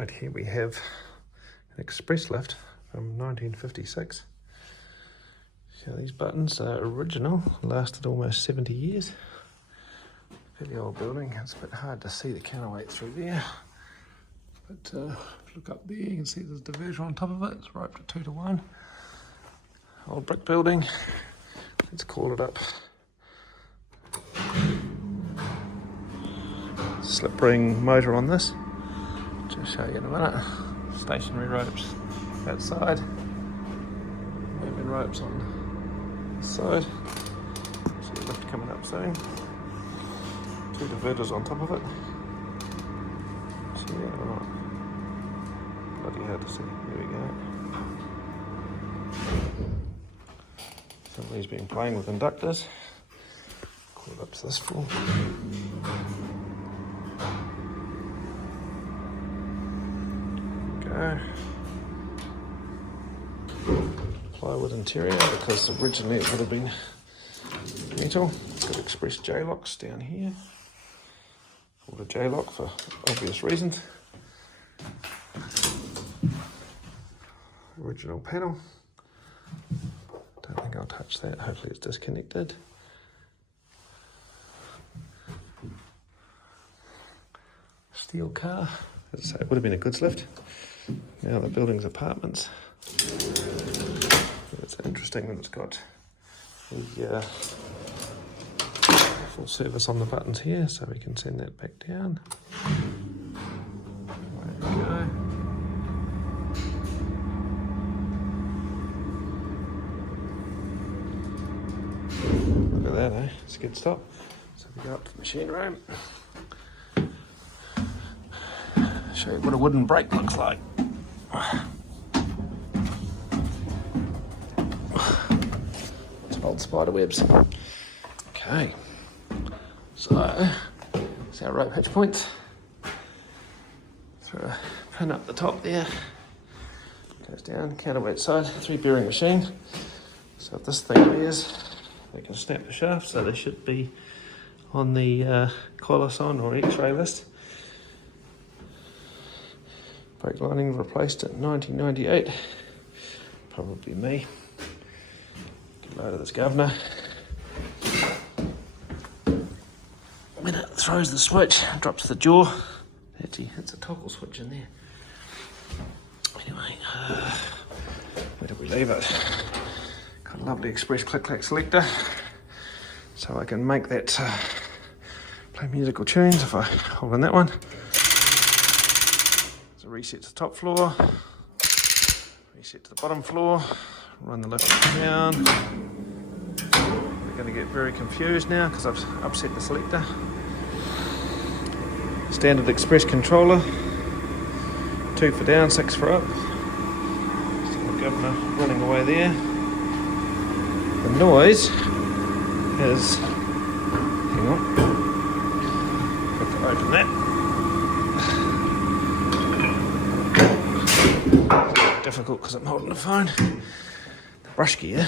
Right, here we have an express lift from 1956. So these buttons are original, lasted almost 70 years. Fairly old building, it's a bit hard to see the counterweight through there. But if you look up there, you can see there's a diverter on top of it. It's roped to 2-to-1. Old brick building. Let's call it up. Slip ring motor on this. Just show you in a minute. Stationary ropes that side. Moving ropes on this side. See the lift coming up soon. 2 diverters on top of it. See that or not? Bloody hard to see. There we go. Somebody's been playing with inductors. Call it up to this floor. Plywood interior, because originally it would have been metal. Got express J-locks down here. Called a J-lock for obvious reasons. Original panel. Don't think I'll touch that. Hopefully it's disconnected. Steel car. As I say, it would have been a goods lift. Now the building's apartments. It's interesting that it's got the full service on the buttons here, so we can send that back down. There we go. Look at that, eh? It's a good stop. So we go up to the machine room. Show you what a wooden brake looks like. Some old spider webs. Okay, so it's our rope hitch point. Throw a pin up the top there. Goes down, counterweight side, 3 bearing machine. So if this thing is, they can snap the shaft, so they should be on the Coloson or X-ray list. Brake lining replaced in 1998. Probably me. Get a load of this governor. When it throws the switch, it drops the jaw. Actually, it's a toggle switch in there. Anyway, where did we leave it? Got a lovely express click-clack selector. So I can make that play musical tunes if I hold on that one. Reset to the top floor, reset to the bottom floor, run the lift down. We're going to get very confused now because I've upset the selector. Standard express controller, 2 for down, 6 for up. So the governor running away there. The noise is, hang on, have to open that. Difficult because I'm holding the phone. The brush gear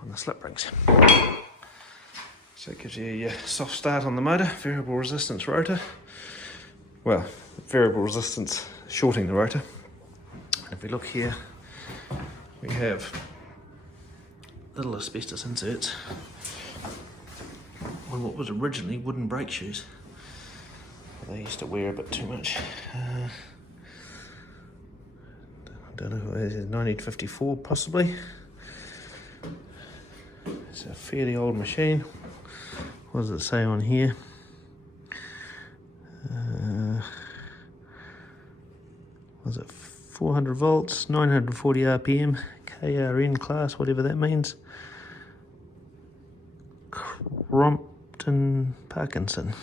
on the slip rings. So it gives you your soft start on the motor, variable resistance rotor. Well, variable resistance shorting the rotor. And if we look here, we have little asbestos inserts on what was originally wooden brake shoes. They used to wear a bit too much. I don't know, it is 1954 possibly. It's a fairly old machine. What does it say on here? Was it 400 volts, 940 RPM, KRN class, whatever that means. Crompton Parkinson.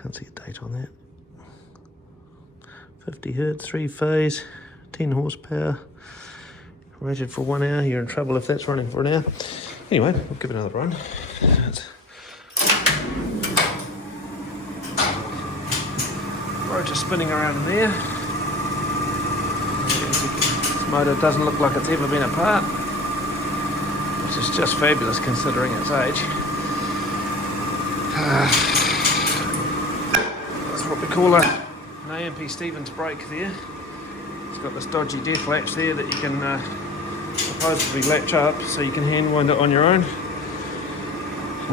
Can't see a date on that. 50 hertz, 3 phase, 10 horsepower. Rated for 1 hour. You're in trouble if that's running for an hour. Anyway, we'll give it another run. Rotor spinning around in there. This motor doesn't look like it's ever been apart, which is just fabulous considering its age. That's what we call an A+P Stevens brake there. It's got this dodgy death latch there that you can supposedly latch up so you can hand wind it on your own.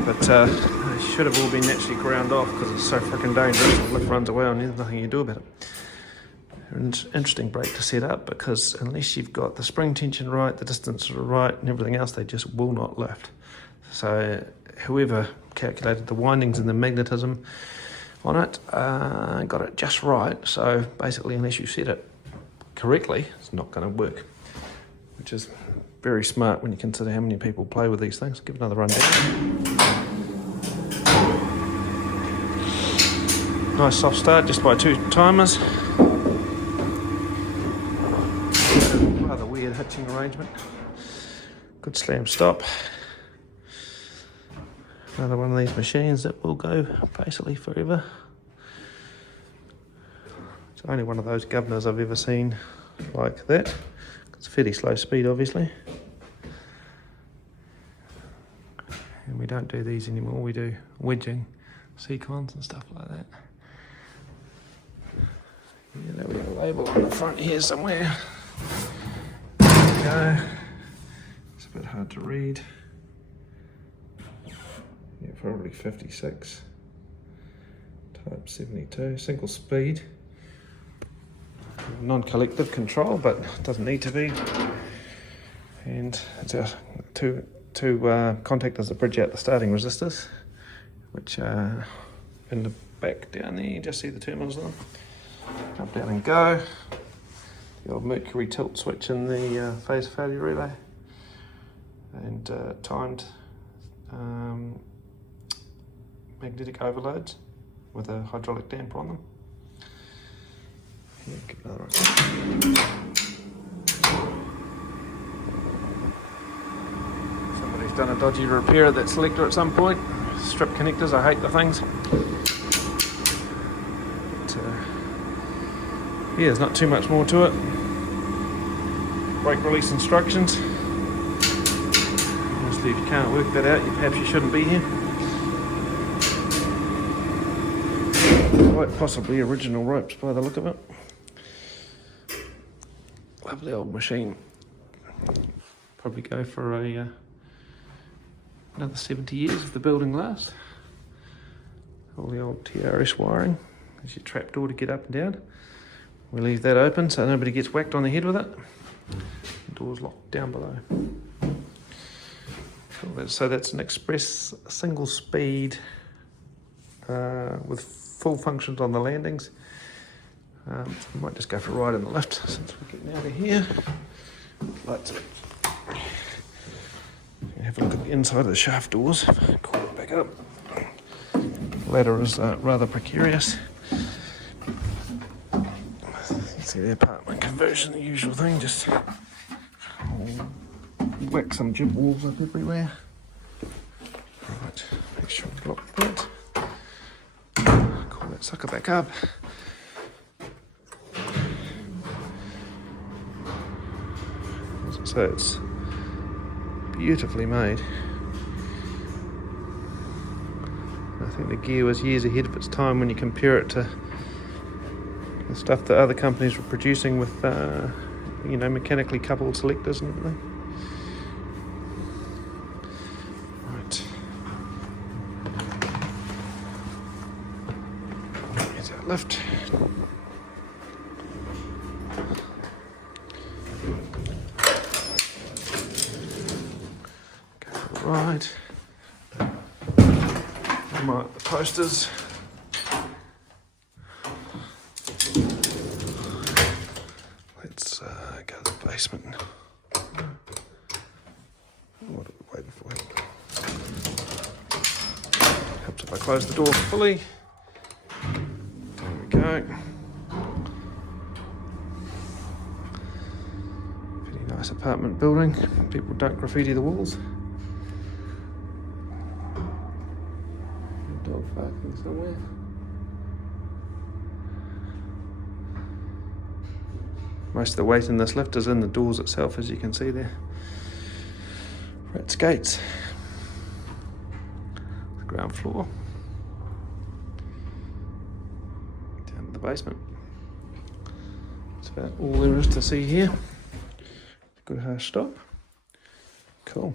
But they should have all been naturally ground off because it's so freaking dangerous. The lift runs away and there's nothing you can do about it. An interesting brake to set up because unless you've got the spring tension right, the distance right and everything else, they just will not lift. So whoever calculated the windings and the magnetism on it got it just right. So basically, unless you set it correctly, it's not going to work, which is very smart when you consider how many people play with these things. Give it another run down. Nice soft start just by 2 timers. Rather weird hitching arrangement. Good slam stop. Another one of these machines that will go basically forever. It's only one of those governors I've ever seen like that. It's fairly slow speed, obviously. And we don't do these anymore, we do wedging, sequins and stuff like that. Yeah, there we got a label on the front here somewhere. There we go. It's a bit hard to read. Yeah, probably 56. Type 72, single speed. Non-collective control, but it doesn't need to be. And it's our two contactors that bridge out the starting resistors, which are in the back down there. You just see the terminals on them. Up, down and go. The old mercury tilt switch in the phase failure relay. And timed magnetic overloads with a hydraulic damper on them. Yeah, give another one. Somebody's done a dodgy repair of that selector at some point. Strip connectors, I hate the things. But, yeah, there's not too much more to it. Brake release instructions. Obviously, if you can't work that out, perhaps you shouldn't be here. Quite possibly original ropes by the look of it. Lovely old machine. Probably go for another 70 years if the building lasts. All the old TRS wiring. There's your trap door to get up and down. We leave that open so nobody gets whacked on the head with it. The door's locked down below. Cool. So that's an express single speed with full functions on the landings. We might just go for a ride in the lift since we're getting out of here. Lights up. Have a look at the inside of the shaft doors. Call it back up. The ladder is rather precarious. You see the apartment conversion, the usual thing, just whack some jib walls up everywhere. Right, make sure we lock that. Call that sucker back up. So it's beautifully made. I think the gear was years ahead of its time when you compare it to the stuff that other companies were producing with, you know, mechanically coupled selectors and everything. Right. Here's our lift. Right, mark the posters. Let's go to the basement. What are we waiting for? Helps if I close the door fully. There we go. Pretty nice apartment building. People don't graffiti the walls. Dog barking somewhere. Most of the weight in this lift is in the doors itself, as you can see there. Rat skates. The ground floor. basement. That's about all there is to see here. Good harsh stop. Cool.